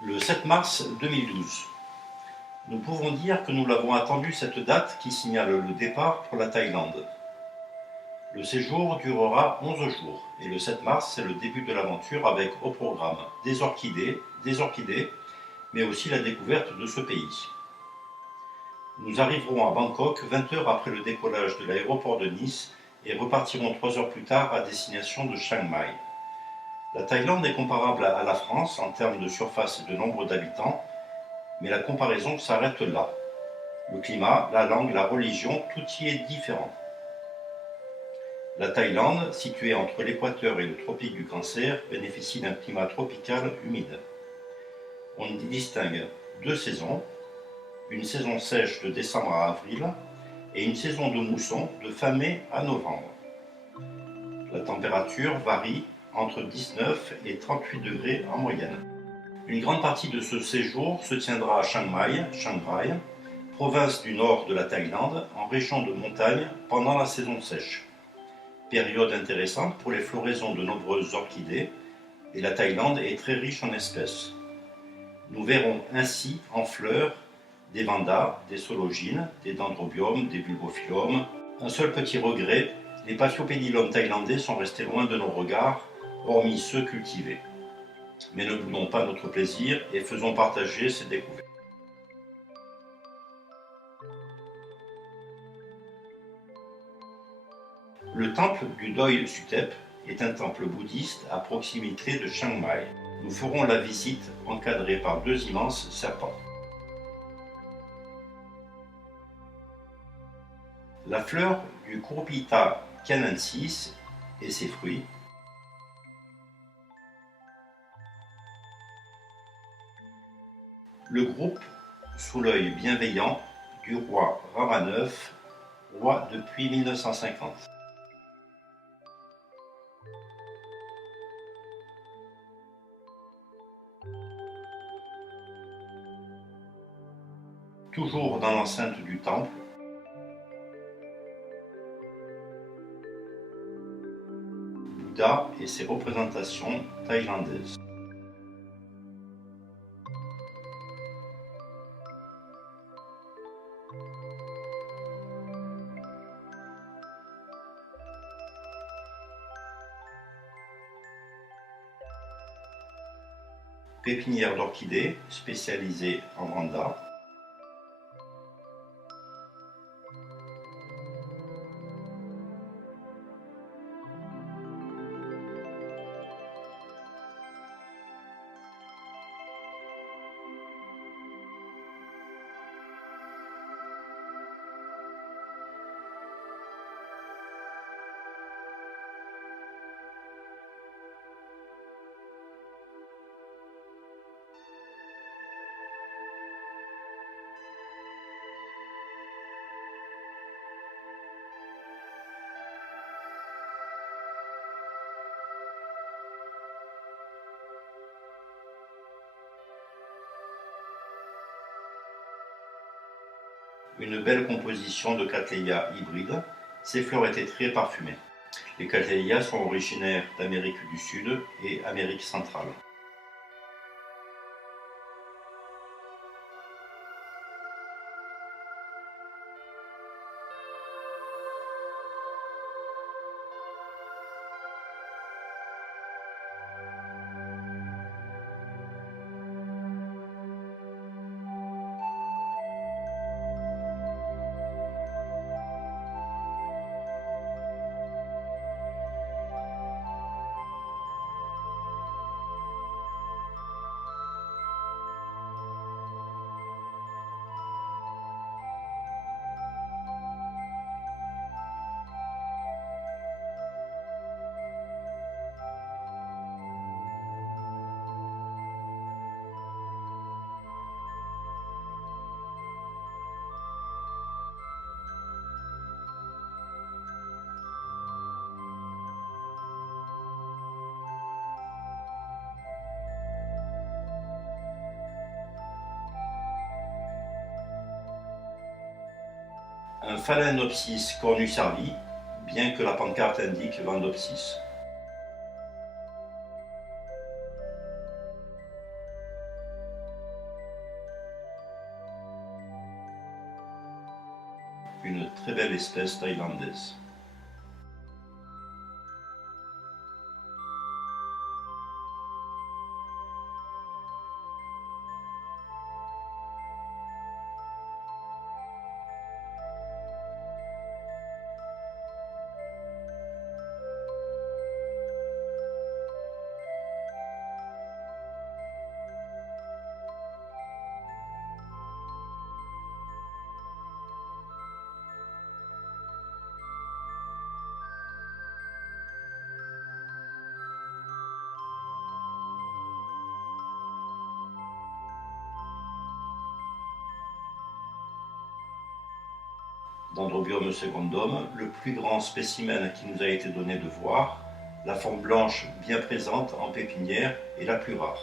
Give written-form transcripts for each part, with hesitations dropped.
Le 7 mars 2012. Nous pouvons dire que nous l'avons attendu, cette date qui signale le départ pour la Thaïlande. Le séjour durera 11 jours et le 7 mars, c'est le début de l'aventure avec au programme des orchidées, mais aussi la découverte de ce pays. Nous arriverons à Bangkok 20 heures après le décollage de l'aéroport de Nice et repartirons 3 heures plus tard à destination de Chiang Mai. La Thaïlande est comparable à la France en termes de surface et de nombre d'habitants, mais la comparaison s'arrête là. Le climat, la langue, la religion, tout y est différent. La Thaïlande, située entre l'équateur et le tropique du Cancer, bénéficie d'un climat tropical humide. On y distingue 2 saisons, une saison sèche de décembre à avril et une saison de mousson de fin mai à novembre. La température varie entre 19 et 38 degrés en moyenne. Une grande partie de ce séjour se tiendra à Chiang Rai, province du nord de la Thaïlande, en région de montagne pendant la saison sèche. Période intéressante pour les floraisons de nombreuses orchidées, et la Thaïlande est très riche en espèces. Nous verrons ainsi en fleurs des vandas, des sologines, des dendrobiomes, des bulbophyllums. Un seul petit regret, les paphiopédilums thaïlandais sont restés loin de nos regards, hormis ceux cultivés. Mais ne boudons pas notre plaisir et faisons partager ces découvertes. Le temple du Doi Suthep est un temple bouddhiste à proximité de Chiang Mai. Nous ferons la visite encadrée par 2 immenses serpents. La fleur du Cucurbita canadensis et ses fruits. Le groupe sous l'œil bienveillant du roi Rama IX, roi depuis 1950. Toujours dans l'enceinte du temple, Bouddha et ses représentations thaïlandaises. Pépinière d'orchidées spécialisée en vanda. Une belle composition de Cattleya hybride. Ces fleurs étaient très parfumées. Les Cattleya sont originaires d'Amérique du Sud et Amérique centrale. Un Phalaenopsis cornucervi, bien que la pancarte indique Vandopsis. « d'une très belle espèce thaïlandaise. Dendrobium secundum, le plus grand spécimen qui nous a été donné de voir, la forme blanche bien présente en pépinière est la plus rare.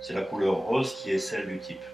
C'est la couleur rose qui est celle du type.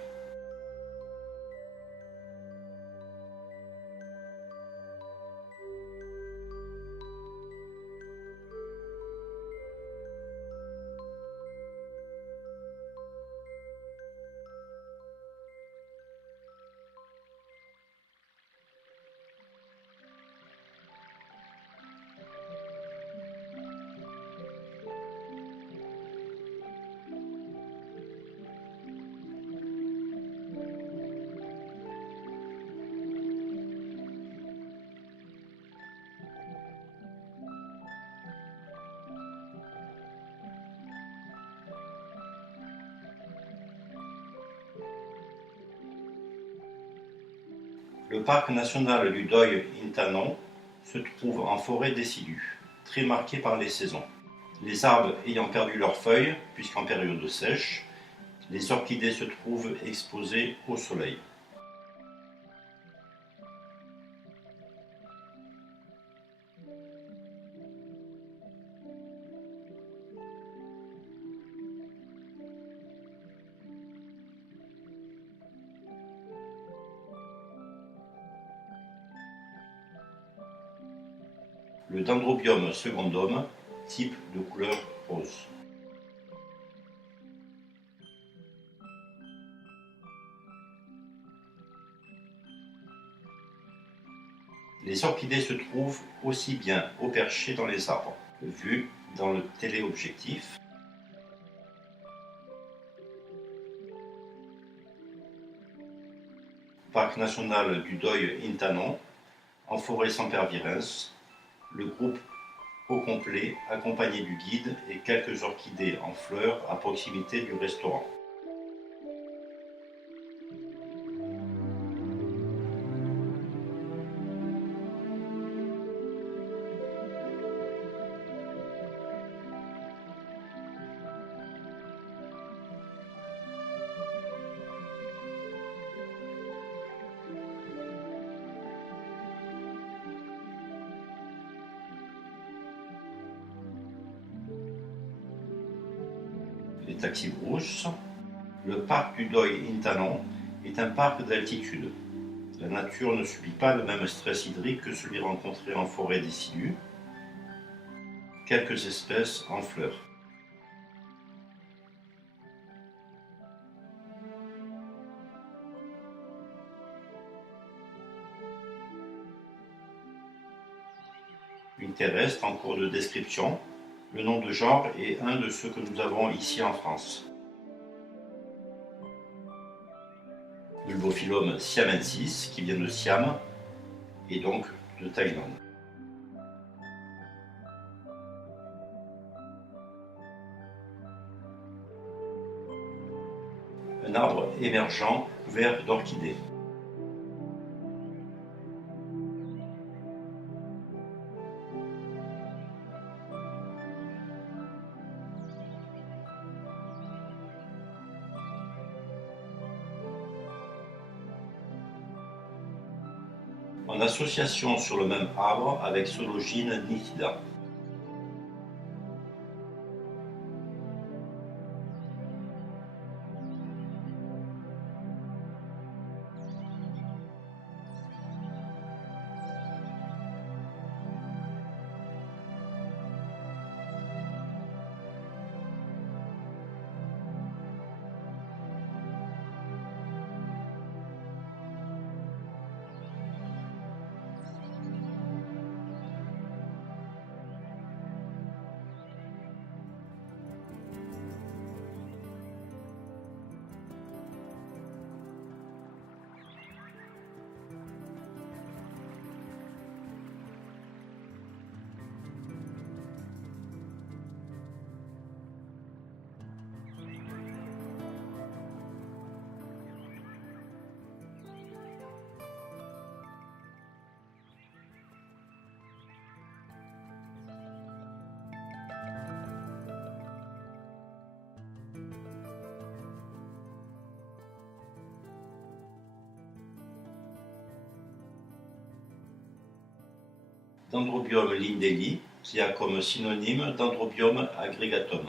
Le parc national du Doi Inthanon se trouve en forêt décidue, très marquée par les saisons. Les arbres ayant perdu leurs feuilles, puisqu'en période sèche, les orchidées se trouvent exposées au soleil. Le Dendrobium secundum, type de couleur rose. Les orchidées se trouvent aussi bien au perché dans les arbres, vu dans le téléobjectif, Parc national du Doi Inthanon, en forêt Sempervirens, le groupe au complet accompagné du guide et quelques orchidées en fleurs à proximité du restaurant. Les taxibrousses. Le parc du Doi Inthanon est un parc d'altitude. La nature ne subit pas le même stress hydrique que celui rencontré en forêt décidue. Quelques espèces en fleurs. Une terrestre en cours de description. Le nom de genre est un de ceux que nous avons ici en France. Bulbophyllum siamensis, qui vient de Siam, et donc de Thaïlande. Un arbre émergent couvert d'orchidées. En association sur le même arbre avec Sologine nitida. Dendrobium lindley, qui a comme synonyme Dendrobium aggregatum.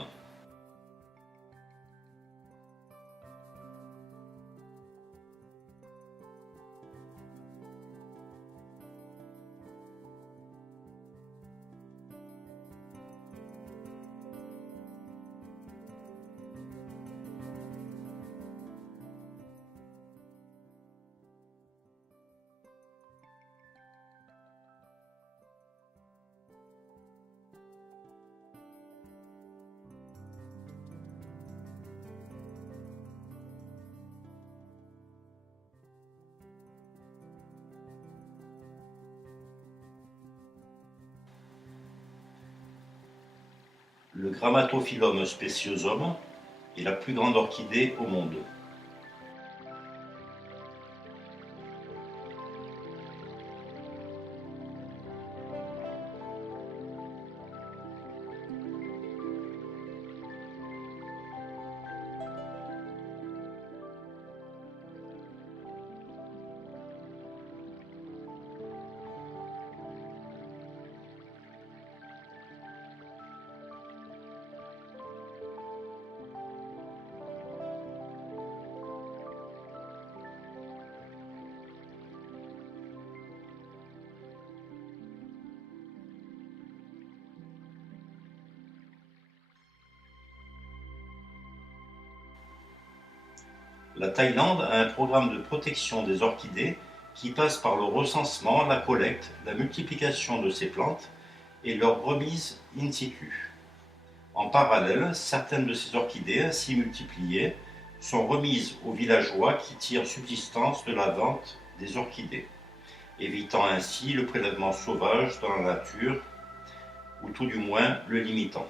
Le Grammatophyllum speciosum est la plus grande orchidée au monde. La Thaïlande a un programme de protection des orchidées qui passe par le recensement, la collecte, la multiplication de ces plantes et leur remise in situ. En parallèle, certaines de ces orchidées ainsi multipliées sont remises aux villageois qui tirent subsistance de la vente des orchidées, évitant ainsi le prélèvement sauvage dans la nature, ou tout du moins le limitant.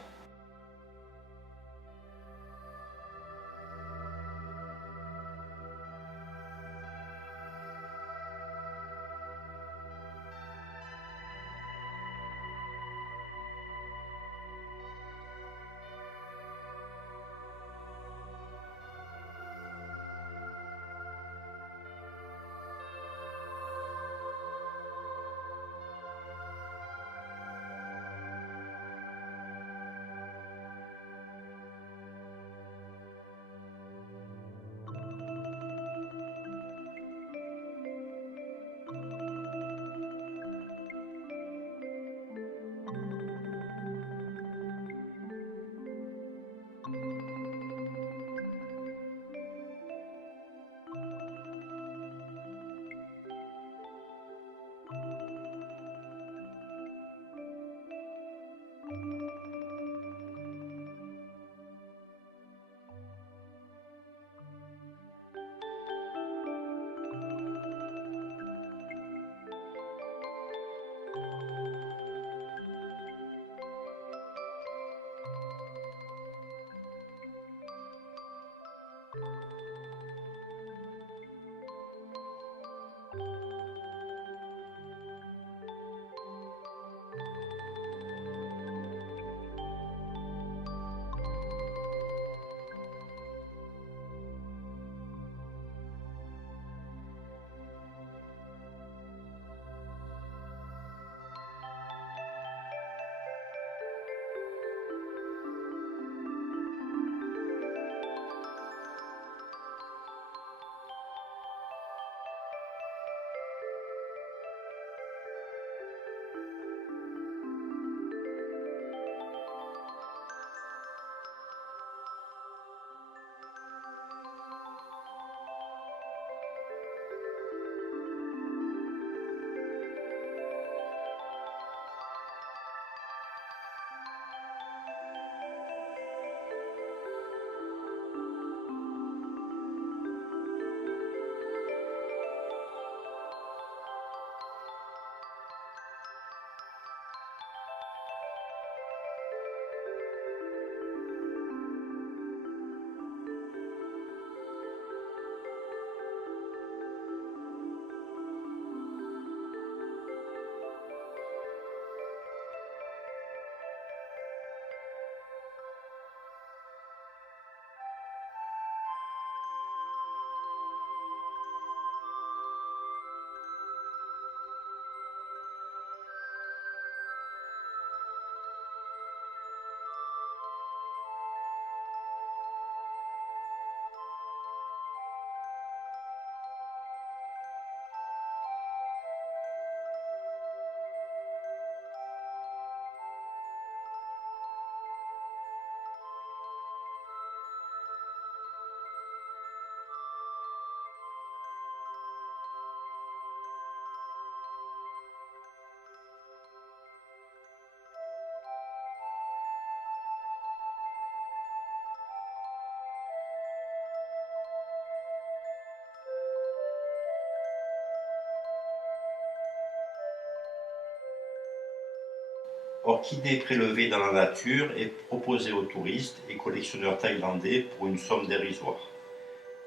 Orchidées prélevées dans la nature et proposées aux touristes et collectionneurs thaïlandais pour une somme dérisoire.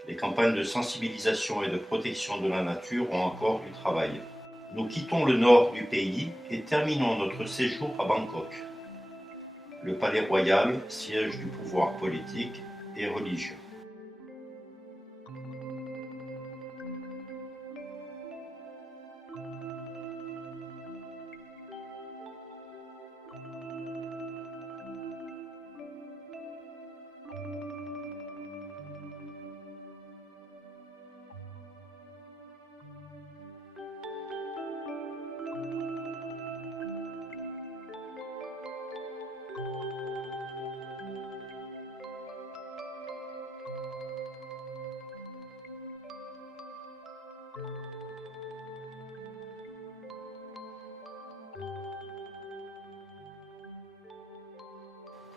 Les campagnes de sensibilisation et de protection de la nature ont encore du travail. Nous quittons le nord du pays et terminons notre séjour à Bangkok. Le palais royal, siège du pouvoir politique et religieux.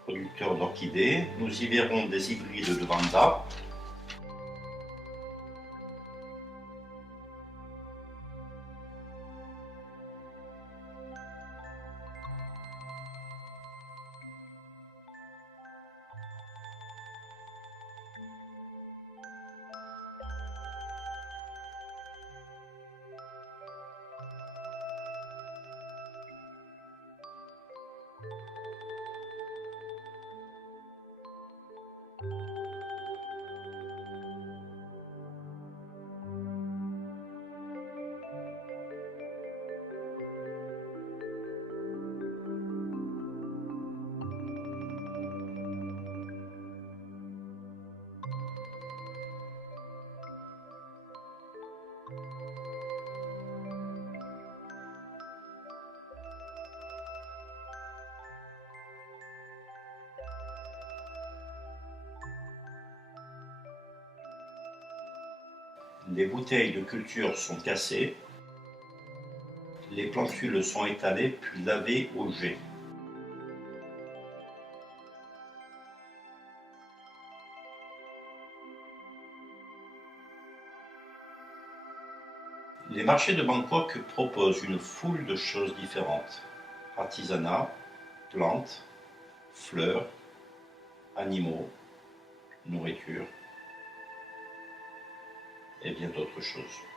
Producteurs d'orchidées, nous y verrons des hybrides de vanda, les bouteilles de culture sont cassées, les plantules sont étalées puis lavées au jet. Les marchés de Bangkok proposent une foule de choses différentes. Artisanat, plantes, fleurs, animaux, nourriture et bien d'autres choses.